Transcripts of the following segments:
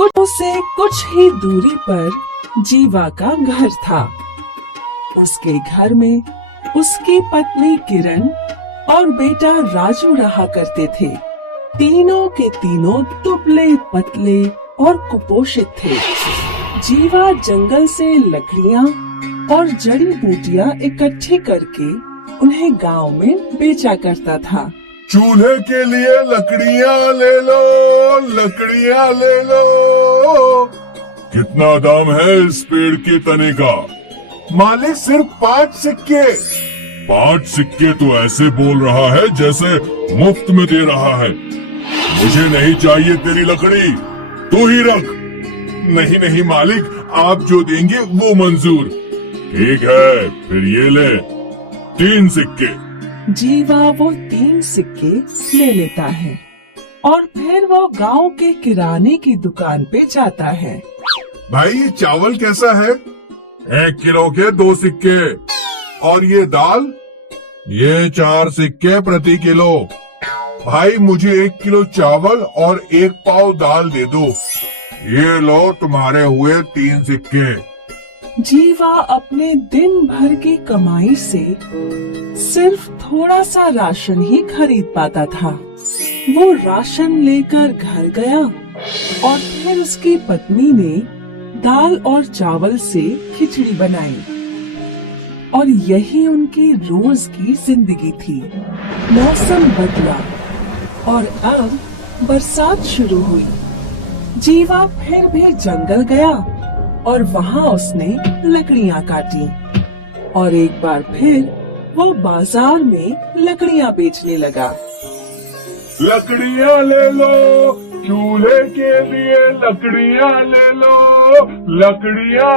कुछ से कुछ ही दूरी पर जीवा का घर था। उसके घर में उसकी पत्नी किरण और बेटा राजू रहा करते थे। तीनों के तीनों दुबले पतले और कुपोषित थे। जीवा जंगल से लकड़ियाँ और जड़ी बूटियाँ इकट्ठी करके उन्हें गांव में बेचा करता था। चूल्हे के लिए लकड़ियाँ ले लो, लकड़ियाँ ले लो। कितना दाम है इस पेड़ के तने का? मालिक सिर्फ 5 सिक्के। 5 सिक्के तो ऐसे बोल रहा है जैसे मुफ्त में दे रहा है। मुझे नहीं चाहिए तेरी लकड़ी, तू ही रख। नहीं नहीं मालिक, आप जो देंगे वो मंजूर। ठीक है, फिर ये ले 3 सिक्के। जीवा वो 3 सिक्के ले लेता है और फिर वो गांव के किराने की दुकान पे जाता है। भाई ये चावल कैसा है? 1 किलो के 2 सिक्के। और ये दाल? ये 4 सिक्के प्रति किलो। भाई मुझे 1 किलो चावल और 1 पाव दाल दे दो। ये लो तुम्हारे हुए 3 सिक्के। जीवा अपने दिन भर की कमाई से सिर्फ थोड़ा सा राशन ही खरीद पाता था। वो राशन लेकर घर गया और फिर उसकी पत्नी ने दाल और चावल से खिचड़ी बनाई और यही उनकी रोज की जिंदगी थी। मौसम बदला और अब बरसात शुरू हुई। जीवा फिर भी जंगल गया और वहाँ उसने लकड़ियाँ काटी और एक बार फिर वो बाजार में लकड़ियाँ बेचने लगा। लकड़ियाँ ले लो, चूल्हे के लिए लकड़ियाँ ले लो, लकड़ियाँ।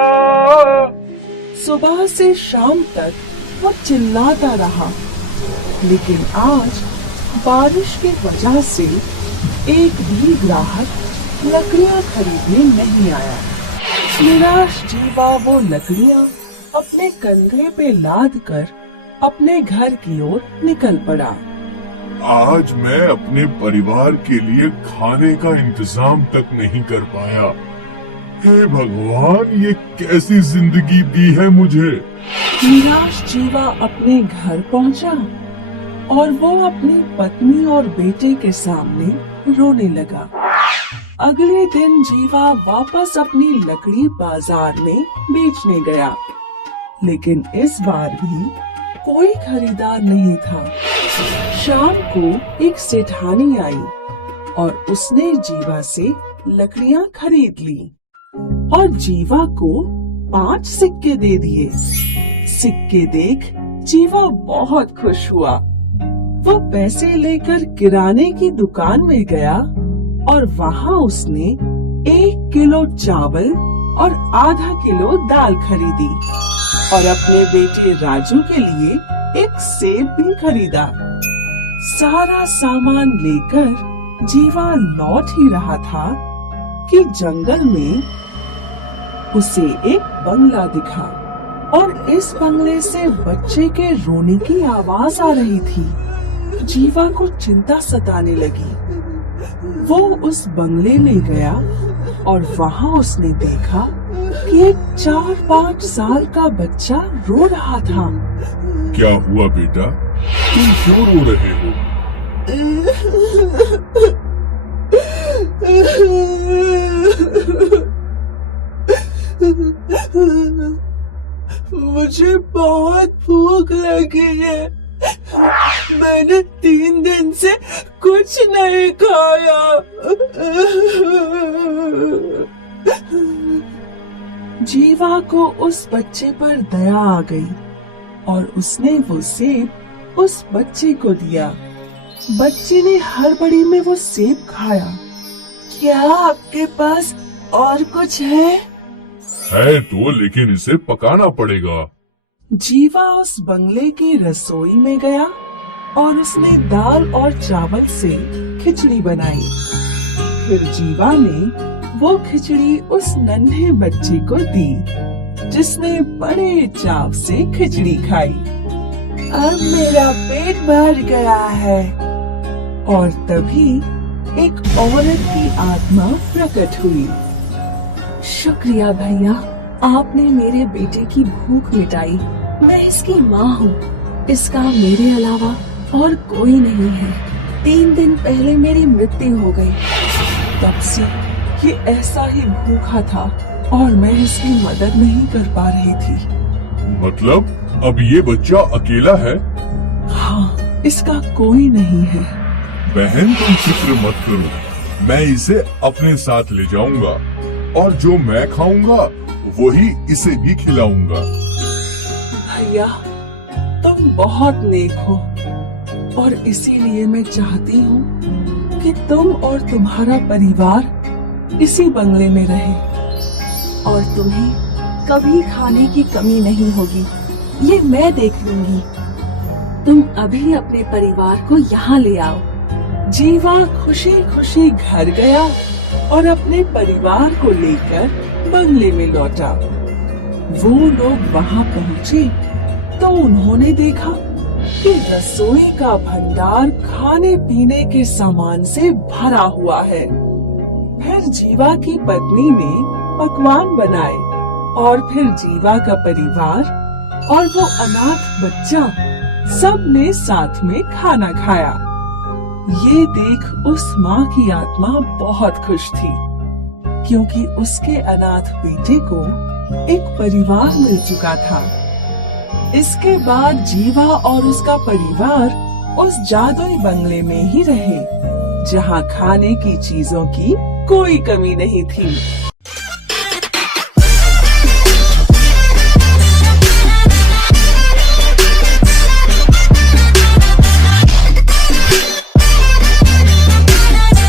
सुबह से शाम तक वो चिल्लाता रहा, लेकिन आज बारिश की वजह से एक भी ग्राहक लकड़ियाँ खरीदने नहीं आया। निराश जीवा वो लकड़ियाँ अपने कंधे पे लाद कर अपने घर की ओर निकल पड़ा। आज मैं अपने परिवार के लिए खाने का इंतजाम तक नहीं कर पाया। हे भगवान, ये कैसी जिंदगी दी है मुझे। निराश जीवा अपने घर पहुंचा और वो अपनी पत्नी और बेटे के सामने रोने लगा। अगले दिन जीवा वापस अपनी लकड़ी बाजार में बेचने गया, लेकिन इस बार भी कोई खरीदार नहीं था। शाम को एक सेठानी आई और उसने जीवा से लकड़ियाँ खरीद ली और जीवा को 5 सिक्के दे दिए। सिक्के देख जीवा बहुत खुश हुआ। वो पैसे लेकर किराने की दुकान में गया और वहाँ उसने 1 किलो चावल और आधा किलो दाल खरीदी और अपने बेटे राजू के लिए एक सेब भी खरीदा। सारा सामान लेकर जीवा लौट ही रहा था कि जंगल में उसे एक बंगला दिखा और इस बंगले से बच्चे के रोने की आवाज आ रही थी। जीवा को चिंता सताने लगी। वो उस बंगले में गया और वहाँ उसने देखा कि एक 4-5 साल का बच्चा रो रहा था। क्या हुआ बेटा, तुम क्यों रो रहे हो? मुझे बहुत भूख लगी है। मैंने 3 दिन से कुछ नहीं खाया। जीवा को उस बच्चे पर दया आ गई और उसने वो सेब उस बच्चे को दिया। बच्चे ने हड़बड़ी में वो सेब खाया। क्या आपके पास और कुछ है? है तो, लेकिन इसे पकाना पड़ेगा। जीवा उस बंगले की रसोई में गया और उसने दाल और चावल से खिचड़ी बनाई। फिर जीवा ने वो खिचड़ी उस नन्हे बच्चे को दी, जिसने बड़े चाव से खिचड़ी खाई। अब मेरा पेट भर गया है। और तभी एक औरत की आत्मा प्रकट हुई शुक्रिया भैया, आपने मेरे बेटे की भूख मिटाई। मैं इसकी माँ हूँ, इसका मेरे अलावा और कोई नहीं है। 3 दिन पहले मेरी मृत्यु हो गई, तब से ये ऐसा ही भूखा था और मैं इसकी मदद नहीं कर पा रही थी। मतलब अब ये बच्चा अकेला है? हाँ, इसका कोई नहीं है। बहन तुम फिक्र मत करो, मैं इसे अपने साथ ले जाऊंगा और जो मैं खाऊंगा वही इसे भी खिलाऊंगा। भैया, तुम बहुत नेक हो और इसीलिए मैं चाहती हूँ कि तुम और तुम्हारा परिवार इसी बंगले में रहे और तुम्हें कभी खाने की कमी नहीं होगी। ये मैं देख लूंगी। तुम अभी अपने परिवार को यहाँ ले आओ। जीवा खुशी खुशी घर गया और अपने परिवार को लेकर बंगले में लौटा। वो लोग वहाँ पहुँचे तो उन्होंने देखा कि रसोई का भंडार खाने पीने के सामान से भरा हुआ है। फिर जीवा की पत्नी ने पकवान बनाए और फिर जीवा का परिवार और वो अनाथ बच्चा सब ने साथ में खाना खाया। ये देख उस माँ की आत्मा बहुत खुश थी, क्योंकि उसके अनाथ बेटे को एक परिवार मिल चुका था। इसके बाद जीवा और उसका परिवार उस जादुई बंगले में ही रहे, जहाँ खाने की चीजों की कोई कमी नहीं थी।